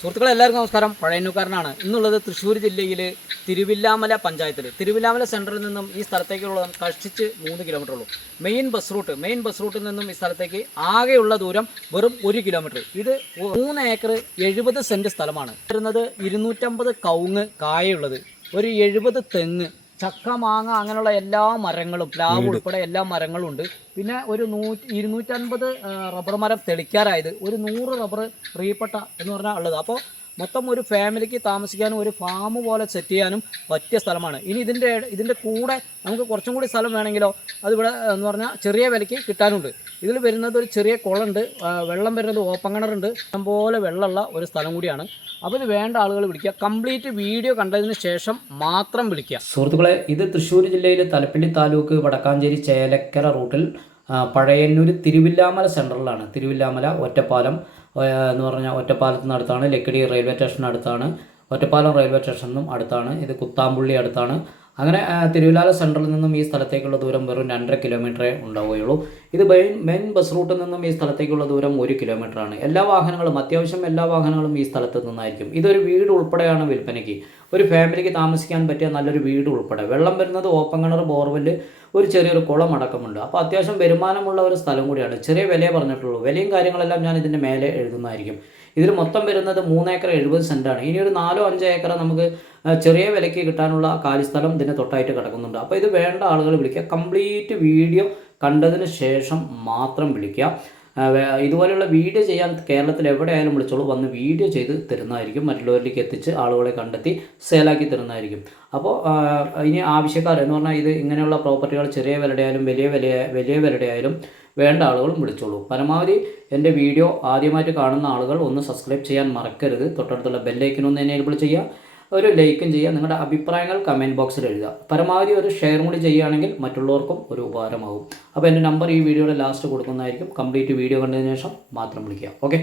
സുഹൃത്തുക്കളെ എല്ലാവർക്കും നമസ്കാരം. പഴയന്നൂക്കാരനാണ്. ഇന്നുള്ളത് തൃശ്ശൂർ ജില്ലയിൽ തിരുവില്ലാമല പഞ്ചായത്തിൽ തിരുവില്ലാമല സെൻറ്ററിൽ നിന്നും ഈ സ്ഥലത്തേക്കുള്ള കഷ്ടിച്ച് 3 കിലോമീറ്റർ ഉള്ളൂ. മെയിൻ ബസ് റൂട്ടിൽ നിന്നും ഈ സ്ഥലത്തേക്ക് ആകെയുള്ള ദൂരം വെറും 1 കിലോമീറ്റർ. ഇത് 3 ഏക്കർ 70 സെൻറ്റ് സ്ഥലമാണ്. വരുന്നത് 250 കവുങ്ങ് കായുള്ളത്, ഒരു 70 തെങ്ങ്, ചക്ക, മാങ്ങ, അങ്ങനെയുള്ള എല്ലാ മരങ്ങളും, പ്ലാവ് ഉൾപ്പെടെ എല്ലാ മരങ്ങളും ഉണ്ട്. പിന്നെ ഒരു 250 റബ്ബർ മരം തെളിക്കാറായത്, ഒരു 100 റബ്ബർ ഫ്രീപ്പെട്ട എന്ന് പറഞ്ഞാൽ ഉള്ളത്. അപ്പോൾ മൊത്തം ഒരു ഫാമിലിക്ക് താമസിക്കാനും ഒരു ഫാം പോലെ സെറ്റ് ചെയ്യാനും പറ്റിയ സ്ഥലമാണ്. ഇനി ഇതിൻ്റെ കൂടെ നമുക്ക് കുറച്ചും കൂടി സ്ഥലം വേണമെങ്കിലോ അതിവിടെ എന്ന് പറഞ്ഞാൽ ചെറിയ വിലയ്ക്ക് കിട്ടാനുണ്ട്. ഇതിൽ വരുന്നത് ഒരു ചെറിയ കുളമുണ്ട്, വെള്ളം വരുന്നത് ഓപ്പൺ കിണറുണ്ട്, ഇഷ്ടംപോലെ വെള്ളമുള്ള ഒരു സ്ഥലം കൂടിയാണ്. അപ്പോൾ ഇത് വേണ്ട ആളുകൾ വിളിക്കുക. കംപ്ലീറ്റ് വീഡിയോ കണ്ടതിന് ശേഷം മാത്രം വിളിക്കുക. സുഹൃത്തുക്കളെ, ഇത് തൃശ്ശൂർ ജില്ലയിലെ തലപ്പിള്ളി താലൂക്ക് വടക്കാഞ്ചേരി ചേലക്കര റൂട്ടിൽ പഴയന്നൂർ തിരുവില്ലാമല സെൻറ്ററിലാണ്. തിരുവില്ലാമല ഒറ്റപ്പാലം എന്ന് പറഞ്ഞാൽ ഒറ്റപ്പാലത്തിന് അടുത്താണ്, ലക്കിടി റെയിൽവേ സ്റ്റേഷന് അടുത്താണ്, ഒറ്റപ്പാലം റെയിൽവേ സ്റ്റേഷനും അടുത്താണ്, ഇത് കുത്താമ്പുള്ളി അടുത്താണ്. അങ്ങനെ തിരുവില്ലാമല സെൻറ്ററിൽ നിന്നും ഈ സ്ഥലത്തേക്കുള്ള ദൂരം വെറും 2.5 കിലോമീറ്ററേ ഉണ്ടാവുകയുള്ളൂ. ഇത് മെയിൻ ബസ് റൂട്ടിൽ നിന്നും ഈ സ്ഥലത്തേക്കുള്ള ദൂരം 1 കിലോമീറ്ററാണ്. അത്യാവശ്യം എല്ലാ വാഹനങ്ങളും ഈ സ്ഥലത്ത് നിന്നായിരിക്കും. ഇതൊരു വീട് ഉൾപ്പെടെയാണ് വിൽപ്പനയ്ക്ക്. ഒരു ഫാമിലിക്ക് താമസിക്കാൻ പറ്റിയ നല്ലൊരു വീട് ഉൾപ്പെടെ. വെള്ളം വരുന്നത് ഓപ്പൺ കിണർ, ബോർവെല്ല്, ഒരു ചെറിയൊരു കുളം അടക്കമുണ്ട്. അപ്പോൾ അത്യാവശ്യം വരുമാനമുള്ള ഒരു സ്ഥലം കൂടിയാണ്. ചെറിയ വിലയെ പറഞ്ഞിട്ടുള്ളൂ. വിലയും കാര്യങ്ങളെല്ലാം ഞാൻ ഇതിൻ്റെ മേലെ എഴുതുന്നതായിരിക്കും. ഇതിൽ മൊത്തം വരുന്നത് 3 ഏക്കർ 70 സെൻറ്റാണ്. ഇനി ഒരു 4-5 ഏക്കർ നമുക്ക് ചെറിയ വിലയ്ക്ക് കിട്ടാനുള്ള കാലിസ്ഥലം ഇതിന് തൊട്ടായിട്ട് കിടക്കുന്നുണ്ട്. അപ്പോൾ ഇത് വേണ്ട ആളുകൾ വിളിക്കുക. കംപ്ലീറ്റ് വീഡിയോ കണ്ടതിന് ശേഷം മാത്രം വിളിക്കുക. ഇതുപോലെയുള്ള വീഡിയോ ചെയ്യാൻ കേരളത്തിൽ എവിടെയായാലും വിളിച്ചോളൂ, വന്ന് വീഡിയോ ചെയ്ത് തരുന്നതായിരിക്കും. മറ്റുള്ളവരിലേക്ക് എത്തിച്ച് ആളുകളെ കണ്ടെത്തി സെയിലാക്കി തരുന്നതായിരിക്കും. അപ്പോൾ ഇനി ആവശ്യക്കാർ എന്ന് പറഞ്ഞാൽ ഇത് ഇങ്ങനെയുള്ള പ്രോപ്പർട്ടികൾ ചെറിയ വിലയുടെ ആയാലും വലിയ വിലയുടെ ആയാലും വേണ്ട ആളുകളും വിളിച്ചോളൂ. പരമാവധി എൻ്റെ വീഡിയോ ആദ്യമായിട്ട് കാണുന്ന ആളുകൾ ഒന്ന് സബ്സ്ക്രൈബ് ചെയ്യാൻ മറക്കരുത്. തൊട്ടടുത്തുള്ള ബെല്ലൈക്കനൊന്ന് എനേബിൾ ചെയ്യുക, ഒരു ലൈക്കും ചെയ്യുക, നിങ്ങളുടെ അഭിപ്രായങ്ങൾ കമൻറ്റ് ബോക്സിൽ എഴുതുക. പരമാവധി ഒരു ഷെയർ കൂടി ചെയ്യുകയാണെങ്കിൽ മറ്റുള്ളവർക്കും ഒരു ഉപകാരമാകും. അപ്പോൾ എൻ്റെ നമ്പർ ഈ വീഡിയോയുടെ ലാസ്റ്റ് കൊടുക്കുന്നതായിരിക്കും. കംപ്ലീറ്റ് വീഡിയോ കണ്ടതിന് ശേഷം മാത്രം വിളിക്കുക. ഓക്കെ.